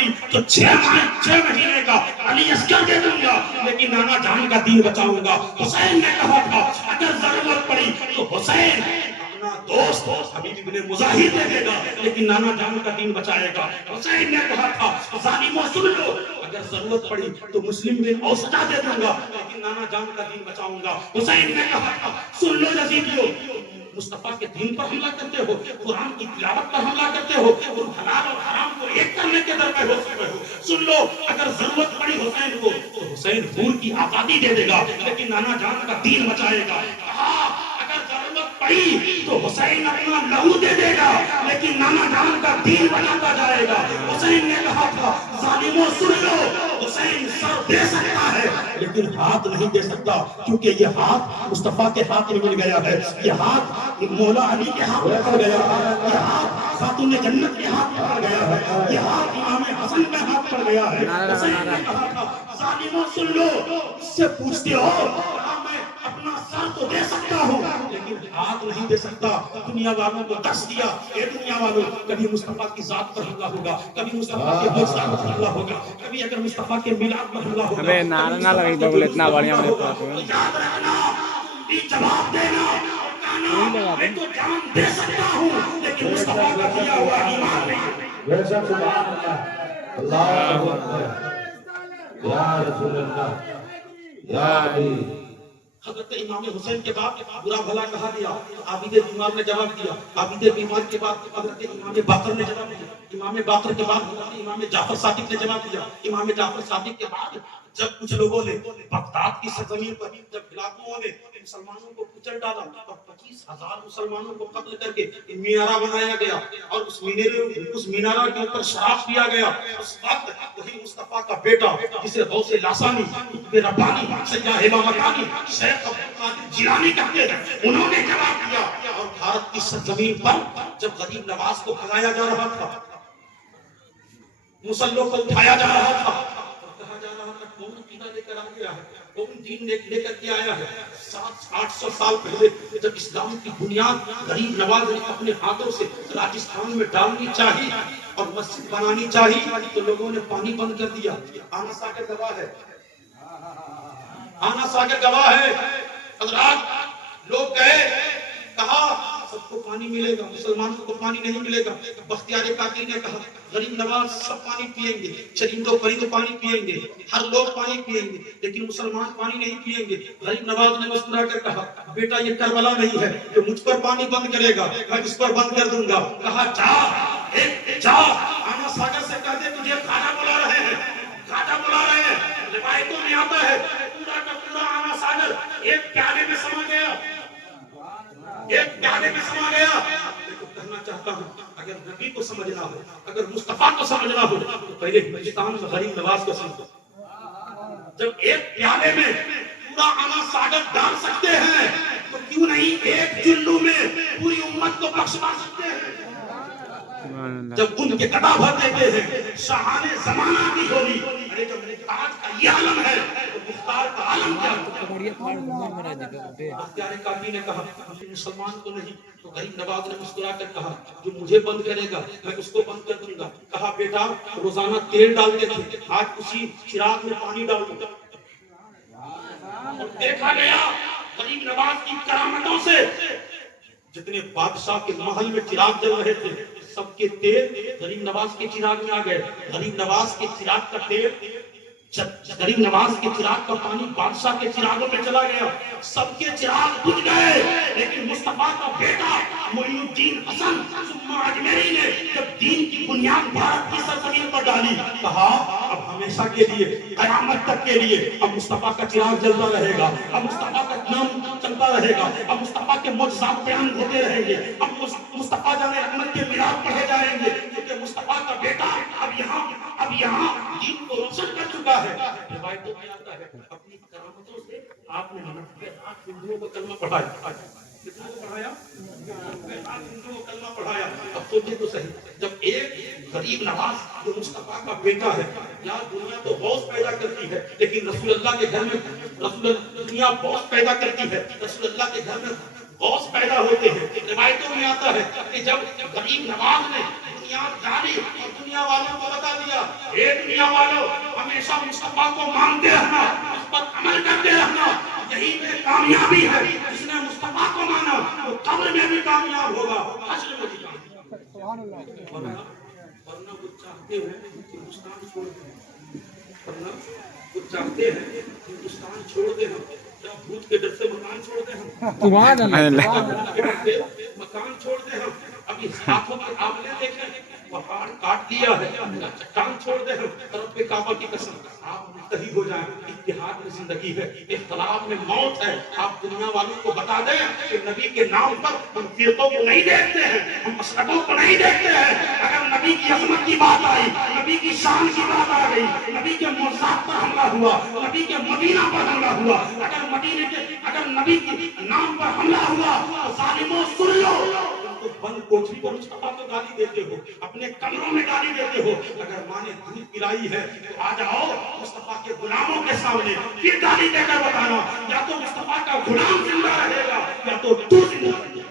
پڑی تو 6 مہینے کا علی اصغر دے دوں گا لیکن نانا جان کا دین بچاؤں گا۔ حسین نے کہا تھا اگر ضرورت پڑی تو حسین اپنا دوست حبیب ابن مظاہر دے دے گا لیکن نانا جان کا دین بچائے گا۔ حسین نے کہا تھا ظالموں سن لو اگر ضرورت پڑی تو مسلم بن اوسطا دے دوں گا لیکن نانا جان کا دین بچاؤں گا۔ حسین نے کہا تھا سن لو یزیدیو مصطفیٰ کے دین پر حملہ کرتے ہو، قرآن کی تلاوت پر حملہ کرتے ہو اور حلال اور حرام کو ایک کرنے کے در پہ ہو سکتے ہو، سن لو اگر ضرورت پڑی حسین کو تو حسین حور کی آزادی دے دے گا لیکن نانا جان کا دین بچائے گا۔ کہا اگر ضرورت پڑی تو حسین اپنا لہو دے دے گا لیکن نانا جان کا دین بچاتا جائے گا۔ حسین نے کہا تھا ظالموں سن لو حسین سر دے سکتا ہے لیکن ہاتھ نہیں دے سکتا کیونکہ یہ ہاتھ مصطفیٰ کے ہاتھ میں مل گیا ہے، یہ ہاتھ مولا علی کے ہاتھ میں پڑ گیا ہے، یہ ہاتھ خاتون جنت کے ہاتھ میں پڑ گیا ہے، یہ ہاتھ امام حسن کے ہاتھ پڑ گیا ہے۔ حسین نے کہا تھا ظالموں سن لو اس سے پوچھتے ہو میں اپنا سر تو دے سکتا ہوں لیکن ہاتھ نہیں دے سکتا۔ دنیا والوں کو دس دیا اے دنیا والوں کبھی مصطفیٰ کی ذات پر حملہ ہوگا، کبھی مصطفیٰ کے حوصلہ پر حملہ ہوگا، کبھی اگر مصطفیٰ کے میلاد پر حملہ ہوگا، ابے نعرہ نہ لگائی بغل اتنا بڑھیا میں یاد رکھنا جواب دینا میں تو جان دے سکتا ہوں لیکن مصطفیٰ کا دیا ہوا ایمان نہیں۔ بے شک سبحان اللہ اللہ اکبر یا رسول اللہ یا علی۔ حضرت امام حسین کے بعد برا بھلا کہا گیا تو عابد بیمار نے جواب دیا، عابد بیمار کے بعد حضرت امام باقر نے جواب دیا، امام باقر کے بعد حضرت امام جعفر صادق نے جواب دیا، امام جعفر صادق کے بعد جب کچھ لوگوں نے بغداد کی سرزمین پر جب ہلاکوؤں نے مسلمانوں کو کچل ڈالا اور 25,000 مسلمانوں کو قتل کر کے مینارہ بنایا گیا اور اس مینارہ کے اوپر شراب پیا گیا، اس وقت وہی مصطفیٰ کا بیٹا جسے غوث لاسانی قطب ربانی سیاح امامتانی شیخ عبدالقادر جیلانی کہتے ہیں انہوں نے جواب دیا۔ اور بھارت کی سرزمین پر جب غریب نواز کو بھگایا جا رہا تھا، مسلوں کو اٹھایا جا رہا تھا، کہا جا رہا تھا کون عقیدہ لے کر آ گیا ہے، کون دین لے کر کے آیا ہے۔ 700-800 سال پہلے جب اسلام کی بنیاد غریب نواز نے اپنے ہاتھوں سے راجستھان میں ڈالنی چاہی اور مسجد بنانی چاہی تو لوگوں نے پانی بند کر دیا۔ آنا ساگر گواہ ہے، آنا ساگر گواہ ہے۔ حضرات لوگ گئے کہا سب کو پانی ملے گا، مسلمانوں کو پانی نہیں ملے گا۔ بختیار کاکی نے کہا غریب نواز سب پانی پیئیں گے، چرندوں پرندوں پانی پیئیں گے، ہر لوگ پانی پیئیں گے لیکن مسلمان پانی نہیں پیئیں گے۔ غریب نواز نے مسکرا کر کہا بیٹا یہ کربلا نہیں ہے جو مجھ پر پانی بند کرے گا، میں اس پر بند کر دوں گا۔ کہا جا آنا ساگر سے کہہ دے تجھے کھانا بلا رہے ہیں، کھانا بلا رہے ہیں۔ روایتوں میں آتا ہے پورا کا پورا آنا ساگر ایک پیالے میں سما گیا، ایک پیالے میں سما گیا۔ کہنا چاہتا ہوں اگر نبی کو سمجھنا ہو، اگر مصطفیٰ کو سمجھنا ہو تو پہلے ہندوستان میں غریب نواز کو سمجھو۔ جب ایک پیالے میں پورا آنا ساگر ڈال سکتے ہیں تو کیوں نہیں ایک چلو میں پوری امت کو بخشوا سکتے ہیں۔ جب ان کے قطع بھر دیتے ہیں شاہان زمانہ کی ہولی، ارے جب آج کا یہ عالم ہے تو مختار کا عالم کیا ہے؟ بختیار کاکی نے کہا مسلمان کو نہیں تو غریب نواز نے مسکرا کر کہا جو مجھے بند کرے گا میں اس کو بند کر دوں گا۔ کہا بیٹا روزانہ تیل ڈالتے تھے آج اسی چراغ میں پانی ڈال دو۔ اور دیکھا گیا غریب نواز کی کرامتوں سے جتنے بادشاہ کے محل میں چراغ جل رہے تھے سب کے تیل غریب نواز کے چراغ میں آ گئے۔ غریب نواز کے چراغ کا تیل، غریب نواز کے چراغ کا پانی بادشاہ کے چراغوں میں چلا گیا، سب کے چراغ بجھ گئے۔ لیکن مصطفیٰ کا بیٹا معین الدین حسن ثم اجمیری نے جب دین کی بنیاد بھارت کی سرزمین پر ڈالی کہا اب ہمیشہ کے لیے قیامت تک کے لیے اب مصطفیٰ کا چراغ جلتا رہے گا، اب مصطفیٰ کا نام چلتا رہے گا، اب مصطفیٰ کے معجزات بیان ہوتے رہیں گے، اب مصطفیٰ جان رحمت کے میلاد پڑھے جائیں گے کیونکہ مصطفیٰ کا بیٹا اب یہاں دین کو روشن کر چکا ہے۔ روایتوں میں آتا ہے اپنی کرامتوں سے آپ نے ہندوؤں کو کلمہ پڑھایا، کتنا کو پڑھایا؟ ہندوؤں کو کلمہ پڑھایا۔ اب سوچیں تو صحیح جب ایک غریب نواز جو مصطفیٰ کا بیٹا ہے، یار دنیا تو غوث پیدا کرتی ہے لیکن رسول اللہ کے گھر میں دنیا غوث پیدا کرتی ہے، رسول اللہ کے گھر میں غوث پیدا ہوتے ہیں۔ روایتوں میں آتا ہے کہ جب غریب نواز نے بنیاد ڈالی اور دنیا والوں کو بتا دیا اے دنیا والوں ہمیشہ مصطفیٰ کو مانتے رہنا اس پر عمل کرتے رہنا یہی میں کامیابی ہے جس نے مصطفیٰ کو مانا وہ قبر میں بھی کامیاب ہوگا حشر میں بھی کامیاب ورنہ وہ چاہتے ہیں ہندوستان چھوڑ دیں ورنہ وہ چاہتے ہیں ہندوستان چھوڑ دیں کیا بھوت کے ڈر سے مکان چھوڑ دیں مکان چھوڑ دیں ہم ابھی ہاتھوں کے آملے دیکھیں پہاڑ کاٹ دیا ہے چٹان چھوڑ دیں ہم طرف پہ کعبہ کی قسم آپ متحد ہو جائیں اتحاد میں زندگی ہے اختلاف میں موت ہے آپ دنیا والوں کو بتا دیں کہ نبی کے نام پر ہم فرقوں کو نہیں دیکھتے ہیں ہم مسلکوں کو نہیں دیکھتے ہیں اگر نبی کی عظمت کی بات آئی نبی کی شان کی بات آ گئی نبی کے معجزات پر حملہ ہوا نبی کے مدینہ پر حملہ ہوا اگر نبی کے نام پر حملہ ہوا تو ظالموں سن لو تو بند کوٹری پر مصطفیٰ کو گالی دیتے ہو اپنے کمروں میں گالی دیتے ہو اگر ماں نے دودھ پلائی ہے تو آ جاؤ مصطفیٰ کے غلاموں کے سامنے پھر گالی دے کر بتانا یا تو مصطفیٰ کا غلام زندہ رہے گا یا تو زندہ رہے گا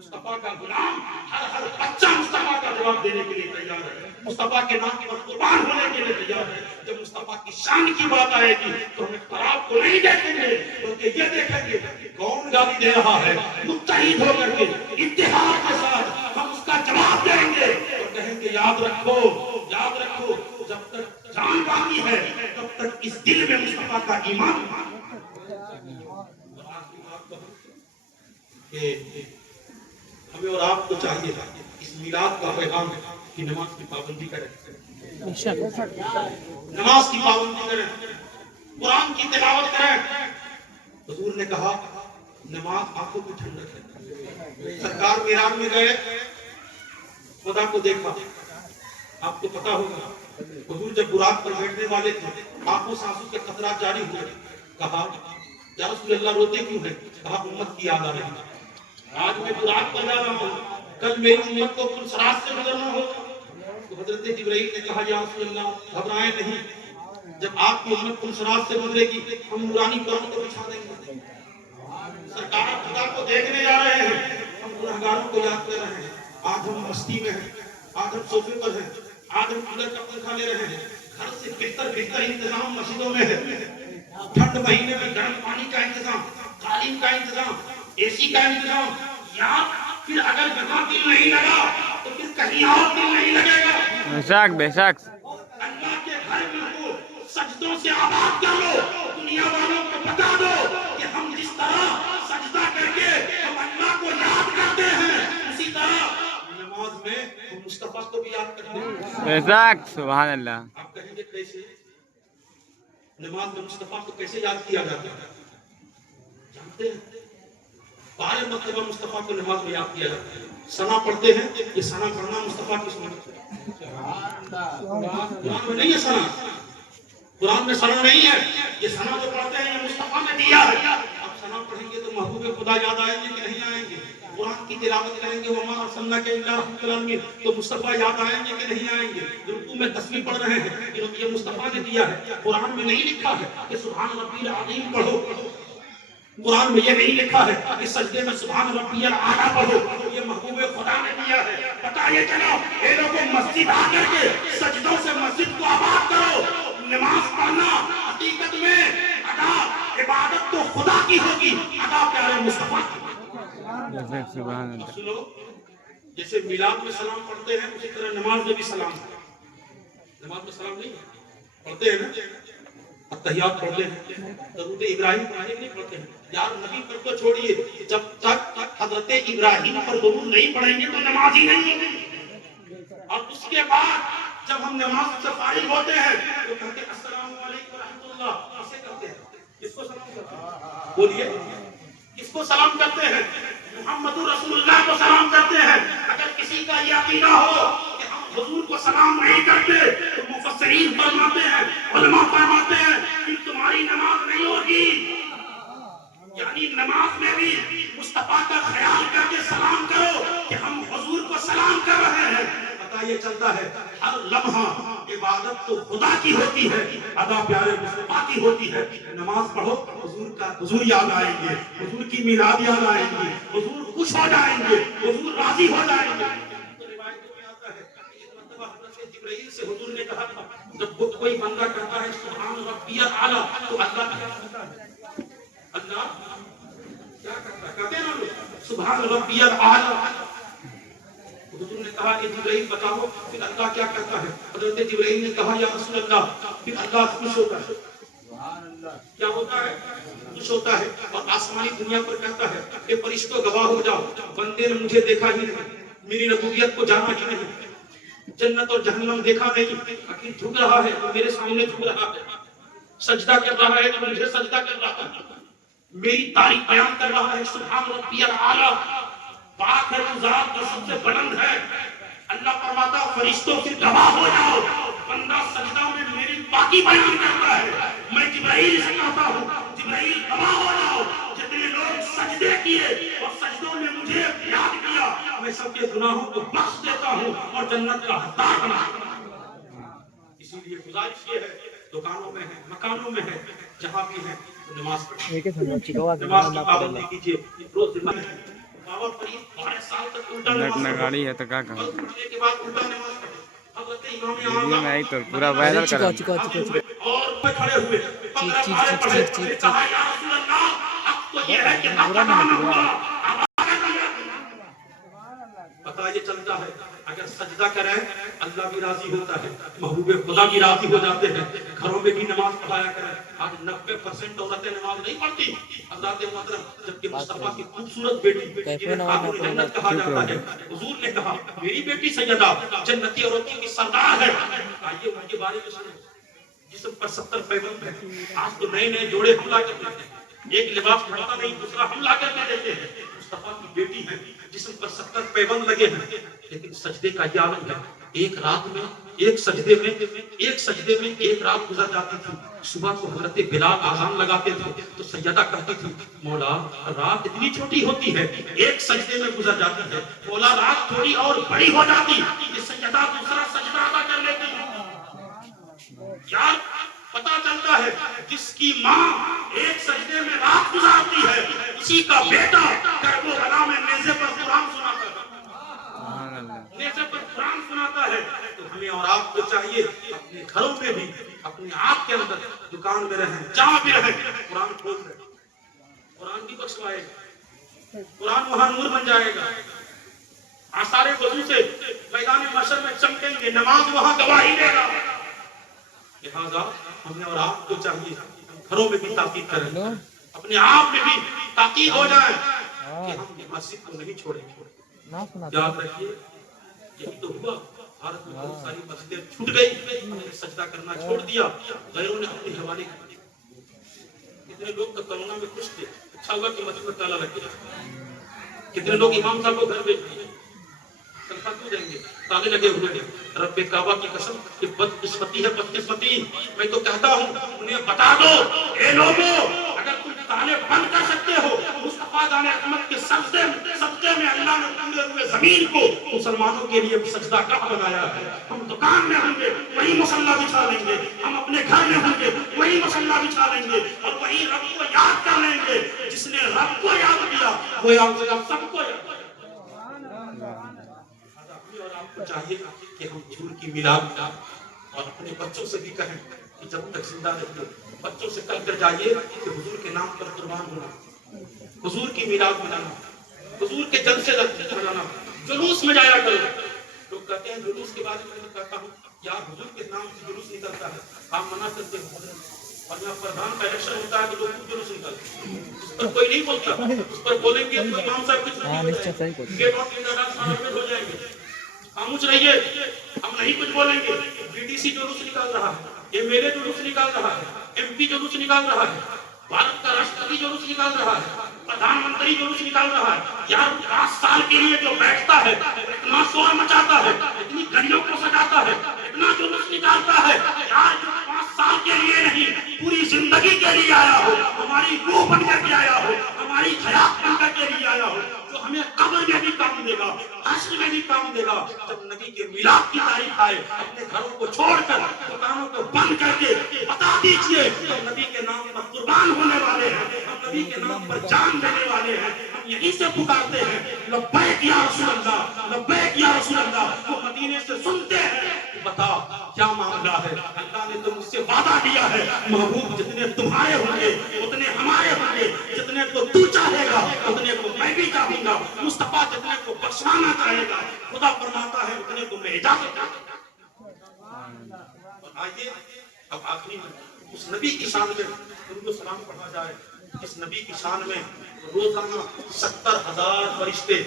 مصطفیٰ کا غلام ہر بچہ مصطفیٰ کا جواب دینے کے لیے تیار ہے مصطفیٰ کے نام پر قربان ہونے کے لیے تیار ہے جب مصطفیٰ کی شان کی بات آئے گی تو ہم اختلاف کو نہیں دیکھیں گے بلکہ یہ دیکھیں گے کہ کون گالی دے رہا ہے متحد ہو کر کے اتحاد کے ساتھ ہم اس کا جواب دیں گے اور کہیں گے یاد رکھو جب تک جان باقی ہے تب تک اس دل میں مصطفیٰ کا ایمان کہ ہمیں اور آپ کو چاہیے اس میلاد کا پیغام ہے کہ نماز کی پابندی کریں نماز کی پابندی کریں قرآن کی تلاوت کریں حضور نے کہا نماز آنکھوں کی ٹھنڈک ہے سرکار میران میں گئے خدا کو دیکھا آپ کو پتا ہوگا حضور جب براق پر بیٹھنے والے تھے آنکھوں سے آنسو کے قطرات جاری ہوئے کہا یا رسول اللہ روتے کیوں ہیں کہا امت کی یاد آ رہی ہے آج میں براق پر جا رہا ہوں کل میری امت کو پلسرات سے گزرنا ہوگا تو حضرت جبرائیل نے کہا یا رسول اللہ گھبرائیں نہیں جب آپ کی امت پلسرات سے گزرے گی ہم نورانی پروں کو بچھا دیں گے سرکار خدا کو دیکھنے جا رہے ہیں ہم گنہگاروں کو یاد کر رہے ہیں آج ہم مستی میں ہیں آج ہم صوفے پر ہیں آج ہم کولر کا پنکھا لے رہے ہیں گھر سے بہتر انتظام مسجدوں میں ہے ٹھنڈ مہینے میں گرم پانی کا انتظام تعلیم کا انتظام اے سی کا انتظام یا پھر اگر جگہ دل نہیں لگا تو پھر کہیں اور دل نہیں لگے گا بے شک اللہ کے گھر میں کو سجدوں سے آباد کر لو دنیا والوں کو بتا دو کہ ہم جس طرح سجدہ کر کے ہم اللہ کو یاد کرتے ہیں اسی طرح نماز میں ہم مصطفیٰ کو بھی یاد کرتے ہیں بے شک سبحان اللہ آپ کہیں گے کیسے نماز میں مصطفیٰ کو کیسے یاد کیا جاتا ہے جانتے ہیں 12 مرتبہ مصطفیٰ کو نماز میں یاد کیا جاتا ہے ثنا پڑھتے ہیں یہ ثنا پڑھنا مصطفیٰ کی سنت ہے قرآن میں نہیں ہے ثنا قرآن میں ثنا نہیں ہے یہ ثنا جو پڑھتے ہیں یہ مصطفیٰ نے دیا ہے اب ثنا پڑھیں گے تو محبوب خدا یاد آئیں گے کہ نہیں آئیں گے قرآن کی تلاوت کریں گے وما ارسلناک الا رحمۃ للعالمین تو مصطفیٰ یاد آئیں گے کہ نہیں آئیں گے رکوع میں تسبیح پڑھ رہے ہیں یہ مصطفیٰ نے دیا ہے قرآن میں نہیں لکھا ہے کہ سبحان ربی العظیم پڑھو قرآن میں یہ نہیں لکھا ہے کہ سجدے میں سبحان ربی الاعلیٰ پڑھو یہ محبوب خدا نے دیا ہے بتائیے چلو اے لوگوں مسجد آ کر کے سجدوں سے مسجد کو آباد کرو نماز پڑھنا حقیقت میں ادا عبادت تو خدا کی ہوگی ادا پیارے مصطفیٰ سبحان اللہ سنو جیسے میلاد میں سلام پڑھتے ہیں اسی طرح نماز میں بھی سلام نماز میں سلام نہیں پڑھتے ہیں نا التحیات پڑھتے ہیں درود ابراہیم پڑھنے کے لیے پڑھتے ہیں یار نبی پر تو چھوڑیے جب تک حضرت ابراہیم پر درود نہیں پڑھیں گے تو نماز ہی نہیں ہوگی اور اس کے بعد جب ہم نماز سے فارغ ہوتے ہیں تو کہتے ہیں السلام علیکم ورحمۃ اللہ ایسے کرتے ہیں کس کو سلام کرتے ہیں بولیے کس کو سلام کرتے ہیں محمد رسول اللہ کو سلام کرتے ہیں اگر کسی کا یہ عقیدہ ہو کہ ہم حضور کو سلام نہیں کرتے تو مفسرین فرماتے ہیں علماء فرماتے ہیں کہ تمہاری نماز نہیں ہوگی یعنی نماز میں بھی مصطفیٰ کا خیال کر کے سلام کرو کہ ہم حضور کو سلام کر رہے ہیں پتہ یہ چلتا ہے ہر لمحہ عبادت تو خدا کی ہوتی ہے ادا پیارے مصطفیٰ کی ہوتی ہے نماز پڑھو حضور یاد آئیں گے حضور کی میلاد یاد آئیں گے حضور خوش ہو جائیں گے حضور راضی ہو جائیں گے حضرت جبرائیل سے حضور نے کہا تھا جب کوئی بندہ کہتا ہے سبحان ربی الاعلی تو اللہ کیا کرتا ہے؟ اللہ کیا کرتا ہے؟ کہتے ہیں نا لوگ سبحان ربی الاعلی. حضور نے کہا کہ جبرائیل بتاؤ پھر اللہ کیا کرتا ہے؟ حضرت جبرائیل نے کہا یا رسول اللہ پھر اللہ خوش ہوتا ہے. کیا ہوتا ہے؟ خوش ہوتا ہے. اور آسمانی دنیا پر کہتا ہے کہ فرشتوں گواہ ہو جاؤ بندے نے مجھے دیکھا ہی نہیں, میری ربوبیت کو جانا ہی نہیں, جنت اور جہنم دیکھا نہیں, لیکن جھک رہا ہے تو میرے سامنے جھک رہا ہے, سجدہ کر رہا ہے تو مجھے سجدہ کر رہا ہے, میری تعریف بیان کر رہا ہے. سبحان ربی الاعلی, پاک ہے وہ ذات جو سب سے بلند ہے. اللہ فرماتا فرشتوں سے گواہ ہو جاؤ بندہ سجدہ میں میری پاکی بیان کرتا ہے. میں جبرائیل سے کہتا ہوں جبرائیل گواہ ہو جاؤ جتنے لوگ سجدے کیے اور سجدوں میں مجھے یاد کیا میں سب کے گناہوں کو بخش دیتا ہوں اور جنت کا حقدار بناتا ہوں. اسی لیے گزارش یہ ہے دکانوں میں ہے مکانوں میں ہے جہاں بھی ہے نماز پڑھیں, نماز کی پابندی کیجیے. روز بابا فرید 12 سال تک الٹا نٹ نماز نگاڑی ہے تو کیا کہوں, پڑھنے کے بعد الٹا نماز پڑھیں. حضرت امام ویڈیو میں آئی تو پورا وائرل کرا. اور میں کھڑے ہوئے 15 پارے پڑھے, پھر کہا یا رسول اللہ اب تو یہ ہے کہ حق ادا نہ ہوا. پتہ یہ چلتا ہے اگر سجدہ کریں اللہ بھی راضی ہوتا ہے, محبوب خدا بھی راضی ہو جاتے ہیں. گھروں میں بھی نماز پڑھایا کریں. آج 90% عورتیں نماز نہیں پڑھتی. حضرات محترم جبکہ مصطفیٰ کی خوبصورت بیٹی جنہیں خاتون جنت کہا جاتا ہے, حضور نے کہا میری بیٹی سیدہ جنتی عورتوں کی سردار ہے. آئیے ان کے بارے میں سنیں. جسم پر 70 پیبند ہے. آج تو نئے نئے جوڑے حملہ کرتے ہیں, ایک لباس پڑھتا نہیں دوسرا حملہ کرنے دیتے ہیں. مصطفیٰ کی بیٹی ہے جسم پر 70 پیبند لگے ہیں, لیکن سجدے کا یہ عالم ہے. ایک رات میں ایک سجدے میں ایک رات گزر جاتی تھی. صبح کو حضرت بلال آذان لگاتے تھے تو سیدہ کہتی تھی مولا رات اتنی چھوٹی ہوتی ہے ایک سجدے میں گزر جاتی ہے, مولا رات تھوڑی اور بڑی ہو جاتی یہ سیدہ دوسرا سجدہ ادا کر لیتی. یار پتا چلتا ہے جس کی ماں ایک سجدے میں رات گزارتی ہے اسی کا بیٹا کربلا میں نیزے پر قرآن سناتا ہے, نیزے پر قرآن سناتا ہے. تو ہمیں اور آپ کو چاہیے اپنے گھروں میں بھی اپنے آپ کے اندر دکان میں رہیں جہاں بھی رہیں قرآن کھول رہے, قرآن بھی بخشوائے گا, قرآن وہاں نور بن جائے گا. آثار وضو سے میدان محشر میں چمکیں گے, نماز وہاں گواہی دے گا. لہذا ہمیں اور آپ کو چاہیے گھروں میں بھی تاکید کریں, اپنے آپ میں بھی تاکید ہو جائے کہ ہم مسجد کو نہیں چھوڑیں گے. یاد رکھیے یہی تو ہوا بھارت میں بہت ساری مسجدیں چھوٹ گئی, ہم نے سجدہ کرنا چھوڑ دیا, غیروں نے اپنے حوالے کر دیا. کتنے لوگ تو کرونا میں خوش تھے, اچھا ہوا کہ مسجد میں تالا لگ گیا. کتنے لوگ امام صاحب کو گھر بھیج دیے, تنخواہ کیوں دیں گے, تالے لگے ہوئے ہیں. رب کعبہ کی قسم کہ بدقسمتی ہے بدقسمتی. میں تو کہتا ہوں انہیں بتا دو اے لوگوں اگر تم تالے بند کر سکتے ہو مصطفیٰ جان احمد کے سجدے میں اللہ نے پورے ہوئے زمین کو مسلمانوں کے لیے سجدہ گاہ بنایا ہے. ہم دکان میں ہوں گے وہی مصلی بچھا لیں گے, ہم اپنے گھر میں ہوں گے وہی مصلی بچھا لیں گے اور وہی رب کو یاد کر لیں گے. جس نے رب کو یاد کیا وہ سب کو یاد. اور آپ کو چاہیے کہ ہم جھول کی میلاد اور اپنے بچوں سے بھی کہیں کہ جب تک زندہ رہتے بچوں سے کل کر جائیے کہ حضور کے نام پر قربان ہونا, حضور کی میلاد منانا, حضور کے جلسے منانا, جلوس میں جایا کرو. لوگ کہتے ہیں جلوس کے بارے میں کہتا ہوں یار حضور کے نام سے جلوس نکلتا ہے, آپ منع کرتے ہیں. اور جہاں پردھان کا الیکشن ہوتا ہے تو لوگ جلوس نکلتے ہیں, اس پر کوئی نہیں بولتا. اس پر بولیں گے تو امام صاحب کچھ نہیں ہو جائیں گے. خاموش رہیے, ہم نہیں کچھ بولیں گے. بی ٹی سی جلوس نکال رہا ہے, ایم ایل اے جلوس نکال رہا ہے, ایم پی جلوس نکال رہا ہے, بھارت کا راشٹرپتی جلوس نکال رہا ہے, پردھان منتری جلوس نکال رہا ہے. یار 5 سال کے لیے جو بیٹھتا ہے اتنا شور مچاتا ہے, اتنی گلیوں کو سجاتا ہے, اتنا جلوس نکالتا ہے. یار جو 5 سال کے لیے نہیں پوری زندگی کے لیے آیا ہو, ہماری روح بن کر کے آیا ہو, ہماری حیات بن کر کے لیے آیا ہو, جو ہمیں قبر میں بھی کام دے گا حشر میں بھی کام دے گا. جب نبی کے میلاد کی تاریخ آئے اپنے گھروں کو چھوڑ کر دکانوں کو بند کر کے بتا دیجئے ہم نبی کے نام پر قربان ہونے والے ہیں, ہم نبی کے نام پر جان دینے والے ہیں. ہم یہیں سے پکارتے ہیں لبیک یا رسول اللہ, لبیک یا رسول اللہ. وہ مدینے سے سنتے ہیں کیا معاملہ ہے؟ اللہ نے تو مجھ سے وعدہ کیا ہے محبوب جتنے تمہارے ہوں گے اتنے ہمارے ہوں گے، جتنے کو تو چاہے گا اتنے کو میں بھی چاہوں گا، مصطفیٰ جتنے کو بخشوانا چاہے گا خدا فرماتا ہے اتنے کو میں اجازت دوں گا۔ اور آئیے اب آخری میں اس نبی کی شان میں درود و سلام پڑھا جائے۔ اس نبی کی شان میں روزانہ 70,000 فرشتے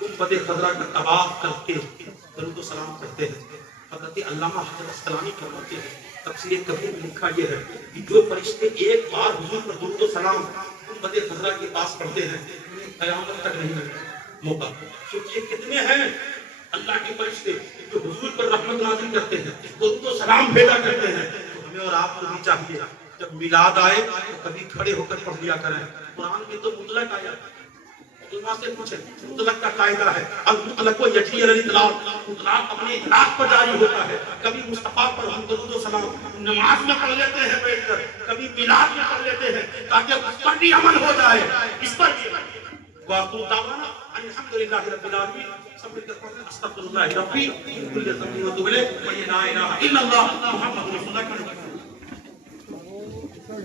گنبد خضرا کا طواف کر کے درود و سلام کرتے ہیں۔ حضرت علامہ حضرت اسقلانی فرماتے ہیں تفسیر کبیر میں لکھا یہ ہے کہ جو فرشتے ایک بار حضور پر درود و سلام گنبد خضرا کے پاس پڑھتے ہیں قیامت تک نہیں ملتا موقع۔ سوچئے کتنے ہیں اللہ کے فرشتے جو حضور پر رحمت نازل کرتے ہیں، درود و سلام بھیجا کرتے ہیں۔ تو ہمیں اور آپ کو بھی چاہیے جب میلاد آئے تو کبھی کھڑے ہو کر پڑھ لیا کریں۔ قرآن میں تو مطلق آیا، علماء سے پوچھیں مطلق کا قاعدہ ہے المطلق و یجری علی الاطلاق، مطلق اپنے اطلاق پر جاری ہوتا ہے۔ کبھی مصطفیٰ پر ہم درود و سلام نماز میں پڑھ لیتے ہیں بیٹھ کر، کبھی میلاد میں پڑھ لیتے ہیں تاکہ اس پر بھی عمل ہو جائے، اس پر بھی عمل۔ وآخر دعوانا ان الحمدللہ رب العالمین۔ سب مل کر پڑھیں استغفر اللہ ربی من کل ذنب واتوب الیہ، لا الہ الا اللہ محمد رسول اللہ۔